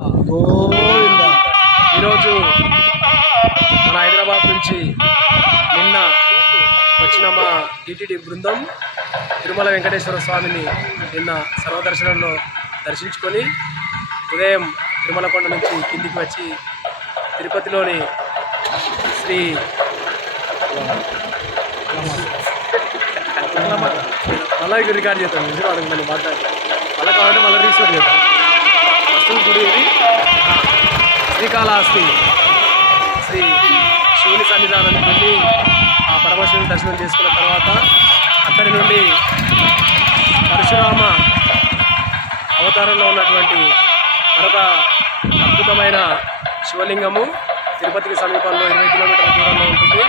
గోవింద. ఈరోజు మన హైదరాబాద్ నుంచి నిన్న వచ్చిన మా టీటీడీ బృందం తిరుమల వెంకటేశ్వర స్వామిని నిన్న సర్వదర్శనంలో దర్శించుకొని ఉదయం తిరుమల కొండ నుంచి కిందికి వచ్చి తిరుపతిలోని శ్రీ మళ్ళీ రికార్డ్ చేస్తాను నిజం వాళ్ళకి మాట్లాడి. మళ్ళీ కావాలంటే మళ్ళీ రీసెట్ చేస్తాను ఫస్ట్ గుడి ఇది శ్రీకాళహస్తి శ్రీ శివుని సన్నిధానానికి వెళ్ళి ఆ పరమశివుని దర్శనం చేసుకున్న తర్వాత అక్కడి నుండి పరశురామ అవతారంలో ఉన్నటువంటి మరొక అద్భుతమైన శివలింగము తిరుపతికి సమీపంలో ఇరవై కిలోమీటర్ల దూరంలో ఉంటుంది.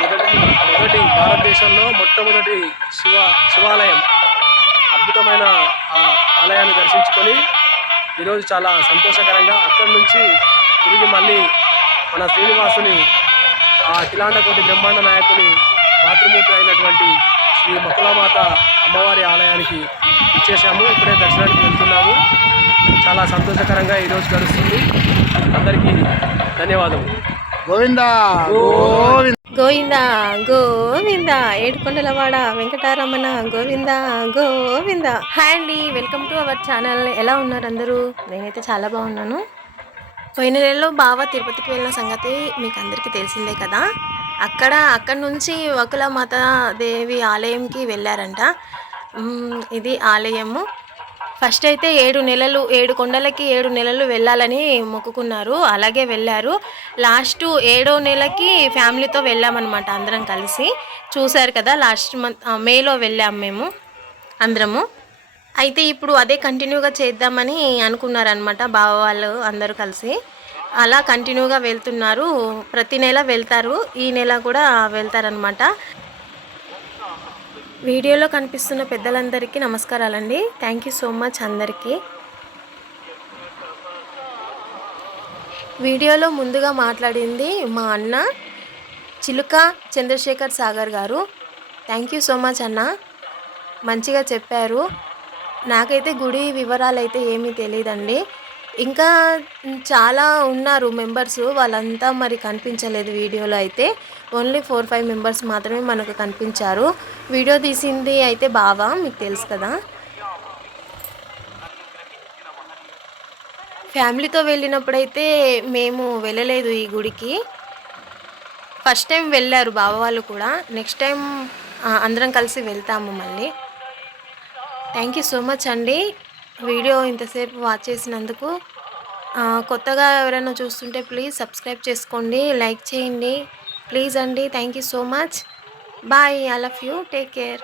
మొదటి మొదటి భారతదేశంలో మొట్టమొదటి శివ శివాలయం అద్భుతమైన ఆ ఆలయాన్ని దర్శించుకొని ఈరోజు చాలా సంతోషకరంగా అక్కడి నుంచి తిరిగి మళ్ళీ మన శ్రీనివాసుని ఆ అఖిలాండకోటి బ్రహ్మాండ నాయకుని మాతృమూర్తి అయినటువంటి శ్రీ మకులామాత అమ్మవారి ఆలయానికి ఇచ్చేసాము ఇప్పుడే దర్శనానికి వెళ్తున్నాము. చాలా సంతోషకరంగా ఈరోజు గడుస్తుంది. అందరికీ ధన్యవాదములు. గోవింద! గోవింద! గోవింద గోవింద ఏడుకొండలవాడ వెంకటారమణ గోవింద గోవింద. హాయ్ అండి వెల్కమ్ టు అవర్ ఛానల్. ఎలా ఉన్నారు అందరూ? నేనైతే చాలా బాగున్నాను. పోయిన నెలలో బావ తిరుపతికి వెళ్ళిన సంగతి మీకు అందరికీ తెలిసిందే కదా. అక్కడ అక్కడ నుంచి వకుల మాత దేవి ఆలయంకి వెళ్ళారంట. ఇది ఆలయము. ఫస్ట్ అయితే ఏడు నెలలు ఏడు కొండలకి ఏడు నెలలు వెళ్ళాలని మొక్కుకున్నారు. అలాగే వెళ్ళారు. లాస్ట్ ఏడో నెలకి ఫ్యామిలీతో వెళ్ళామన్నమాట అందరం కలిసి. చూశారు కదా లాస్ట్ మంత్ మేలో వెళ్ళాము మేము అందరము. అయితే ఇప్పుడు అదే కంటిన్యూగా చేద్దామని అనుకున్నారనమాట బావ వాళ్ళు అందరూ కలిసి. అలా కంటిన్యూగా వెళ్తున్నారు. ప్రతి నెల వెళ్తారు. ఈ నెల కూడా వెళ్తారనమాట వీడియోలో కనిపిస్తున్న పెద్దలందరికీ నమస్కారాలండి. థ్యాంక్ యూ సో మచ్ అందరికీ. వీడియోలో ముందుగా మాట్లాడింది మా అన్న చిలుక చంద్రశేఖర్ సాగర్ గారు. థ్యాంక్ యూ సో మచ్ అన్న. మంచిగా చెప్పారు. నాకైతే గుడి వివరాలు అయితే ఏమీ తెలియదండి ఇంకా చాలా ఉన్నారు మెంబర్స్ వాళ్ళంతా మరి కనిపించలేదు వీడియోలో అయితే. ఓన్లీ ఫోర్ ఫైవ్ మెంబర్స్ మాత్రమే మనకు కనిపించారు. వీడియో తీసింది అయితే బావా మీకు తెలుసు కదా. ఫ్యామిలీతో వెళ్ళినప్పుడైతే మేము వెళ్ళలేదు ఈ గుడికి. ఫస్ట్ టైం వెళ్ళారు బావ వాళ్ళు కూడా. నెక్స్ట్ టైం అందరం కలిసి వెళ్తాము మళ్ళీ. థ్యాంక్ యూ సో మచ్ అండి. వీడియో ఇంతసేపు వాచ్ చేసినందుకు కొత్తగా ఎవరైనా చూస్తుంటే ప్లీజ్ సబ్స్క్రైబ్ చేసుకోండి లైక్ చేయండి. ప్లీజ్ అండి thank you so much bye I love you take care